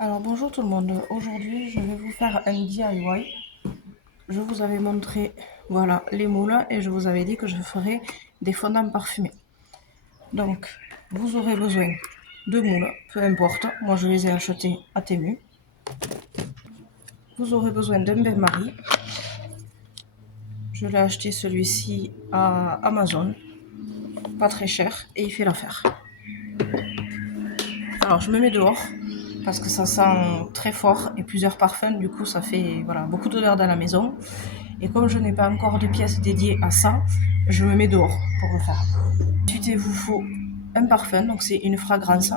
Alors bonjour tout le monde, aujourd'hui je vais vous faire un DIY. Je vous avais montré voilà les moules et je vous avais dit que je ferais des fondants parfumés. Donc vous aurez besoin de moules, peu importe, moi je les ai achetés à Temu. Vous aurez besoin d'un bain-marie, je l'ai acheté celui-ci à Amazon, pas très cher et il fait l'affaire. Alors je me mets dehors parce que ça sent très fort et plusieurs parfums, du coup ça fait voilà, beaucoup d'odeur dans la maison. Et comme je n'ai pas encore de pièces dédiées à ça, je me mets dehors pour le faire. Ensuite, il vous faut un parfum, donc c'est une fragrance,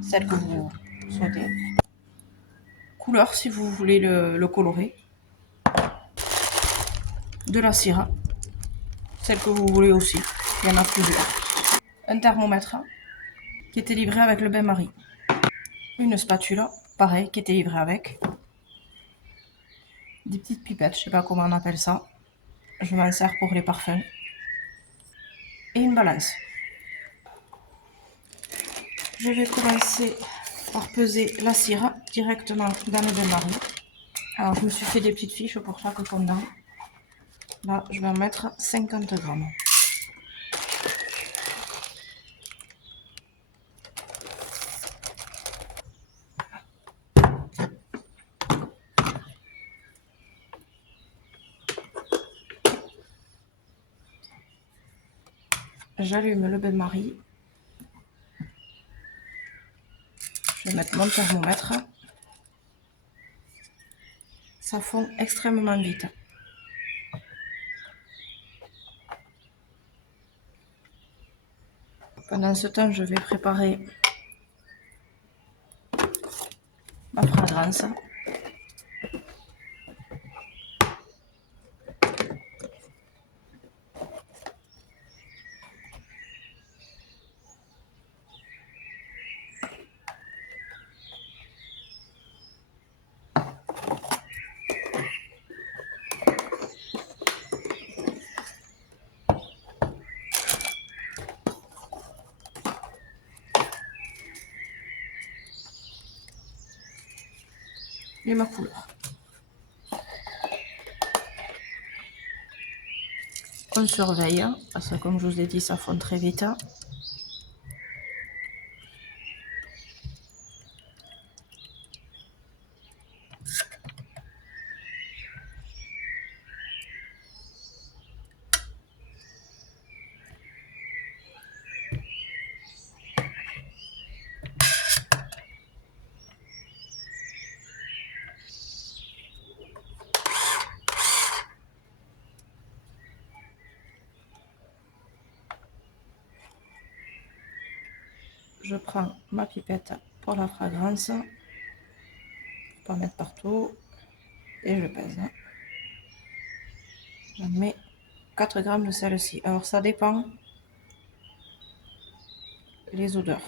celle que vous souhaitez. Couleur si vous voulez le colorer. De la cire, celle que vous voulez aussi. Il y en a plusieurs. Un thermomètre qui était livré avec le bain-marie. Une spatule, pareil, qui était livrée avec. Des petites pipettes, je sais pas comment on appelle ça. Je m'en sers pour les parfums. Et une balance. Je vais commencer par peser la cire directement dans le bain-marie. Alors, je me suis fait des petites fiches pour chaque fondant. Là, je vais en mettre 50 grammes. J'allume le bain-marie. Je vais mettre mon thermomètre. Ça fond extrêmement vite. Pendant ce temps, je vais préparer ma fragrance. Et ma couleur. On surveille, parce que comme je vous ai dit, ça fond très vite. Je prends ma pipette pour la fragrance, pour pas mettre partout, et je pèse. Je mets 4 grammes de celle-ci. Alors ça dépend les odeurs.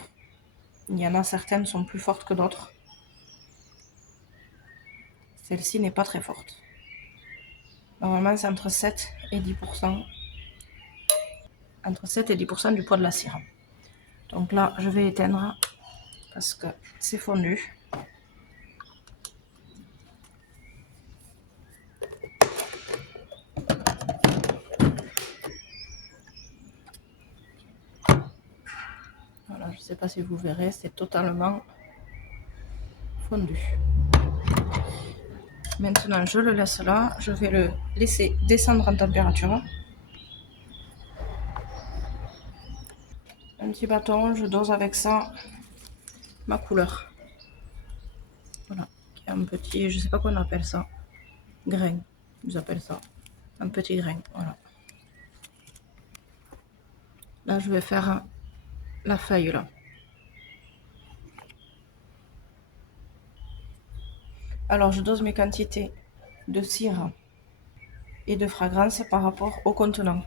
Il y en a certaines sont plus fortes que d'autres. Celle-ci n'est pas très forte. Normalement, c'est entre 7 et 10%. Entre 7 et 10% du poids de la cire. Donc là, je vais éteindre parce que c'est fondu. Voilà, je ne sais pas si vous verrez, c'est totalement fondu. Maintenant, je le laisse là. Je vais le laisser descendre en température. Un petit bâton, je dose avec ça ma couleur. Voilà, qui est un petit, je sais pas qu'on appelle ça, grain. Ils appellent ça un petit grain. Voilà. Là, je vais faire la feuille là. Alors, je dose mes quantités de cire et de fragrance par rapport au contenant.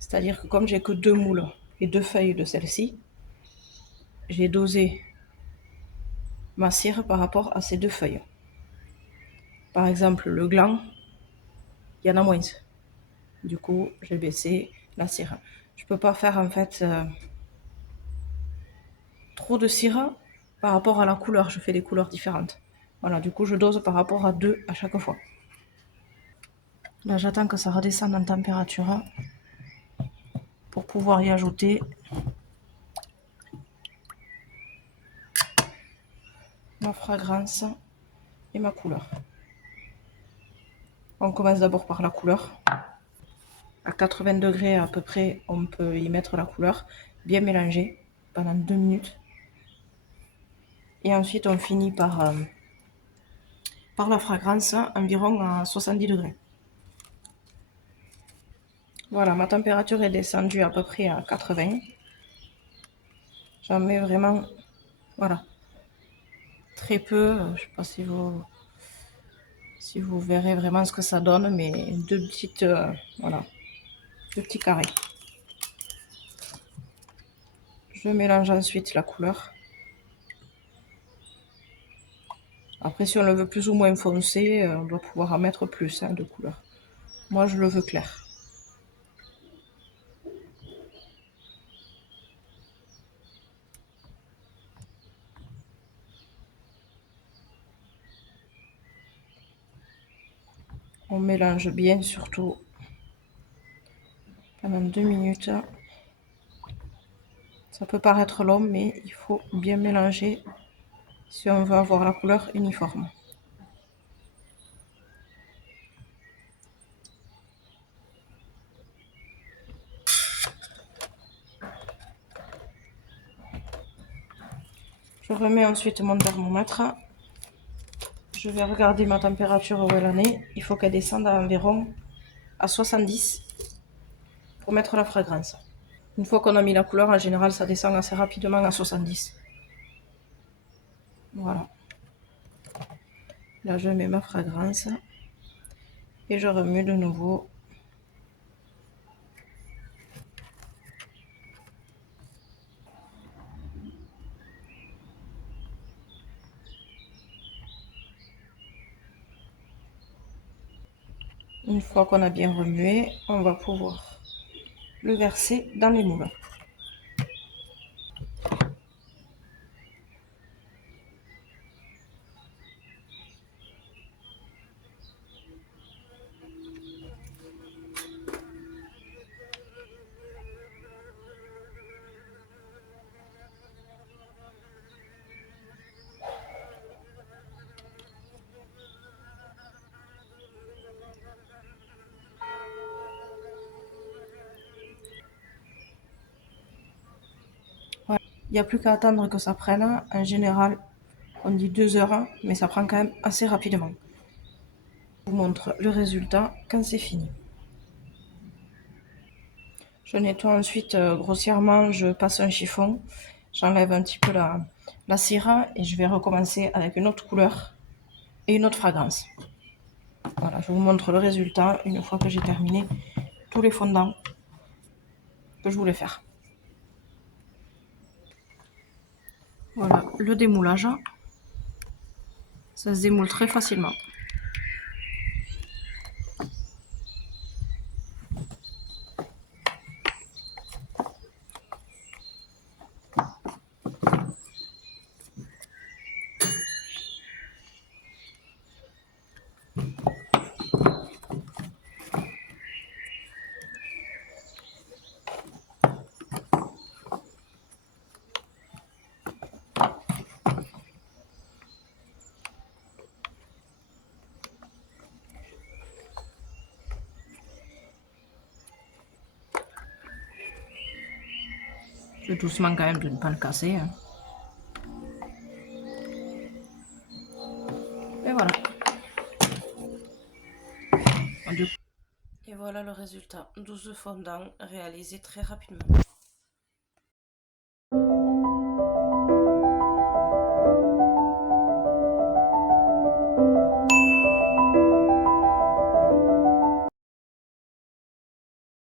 C'est-à-dire que comme j'ai que 2 moules et 2 feuilles de celle-ci, j'ai dosé ma cire par rapport à ces 2 feuilles. Par exemple, le gland, il y en a moins. Du coup, j'ai baissé la cire. Je peux pas faire en fait trop de cire Par rapport à la couleur, je fais des couleurs différentes. Voilà, du coup, je dose par rapport à 2 à chaque fois. Là, j'attends que ça redescende en température pour pouvoir y ajouter ma fragrance et ma couleur. On commence d'abord par la couleur. À 80 degrés à peu près, on peut y mettre la couleur, bien mélanger pendant 2 minutes. Et ensuite, on finit par la fragrance, environ à 70 degrés. Voilà, ma température est descendue à peu près à 80. J'en mets vraiment, voilà, très peu. Je ne sais pas si vous verrez vraiment ce que ça donne, mais deux petites, voilà, deux petits carrés. Je mélange ensuite la couleur. Après, si on le veut plus ou moins foncé, on doit pouvoir en mettre plus de couleur. Moi, je le veux clair. On mélange bien, surtout pendant 2 minutes. Ça peut paraître long, mais il faut bien mélanger si on veut avoir la couleur uniforme. Je remets ensuite mon thermomètre. Je vais regarder ma température où elle en est. Il faut qu'elle descende à environ à 70 pour mettre la fragrance. Une fois qu'on a mis la couleur, en général, ça descend assez rapidement à 70. Voilà. Là, je mets ma fragrance et je remue de nouveau. Une fois qu'on a bien remué, on va pouvoir le verser dans les moules. Voilà. Il n'y a plus qu'à attendre que ça prenne. En général, on dit 2 heures, mais ça prend quand même assez rapidement. Je vous montre le résultat quand c'est fini. Je nettoie ensuite grossièrement, je passe un chiffon, j'enlève un petit peu la cire et je vais recommencer avec une autre couleur et une autre fragrance. Voilà, je vous montre le résultat une fois que j'ai terminé tous les fondants que je voulais faire. Voilà, le démoulage, ça se démoule très facilement. Je fais doucement quand même de ne pas le casser. Et voilà. Et voilà le résultat. 12 fondants réalisés très rapidement.